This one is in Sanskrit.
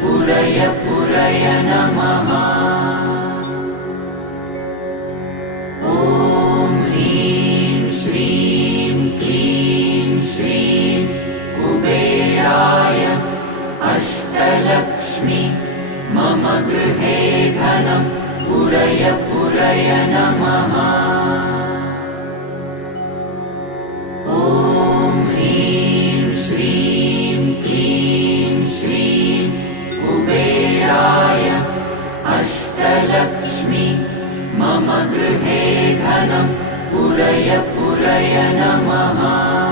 पुरय पुरय नमः। ॐ ह्रीं श्रीं क्लीं श्रीं कुबेराय अष्टलक्ष्मी मम गृहे धनं पुरय पुरय नमः। ॐ ह्रीं श्रीं क्लीं श्रीं कुबेराय अष्टलक्ष्मी मम गृहे धनं पुरय पुरय नमः।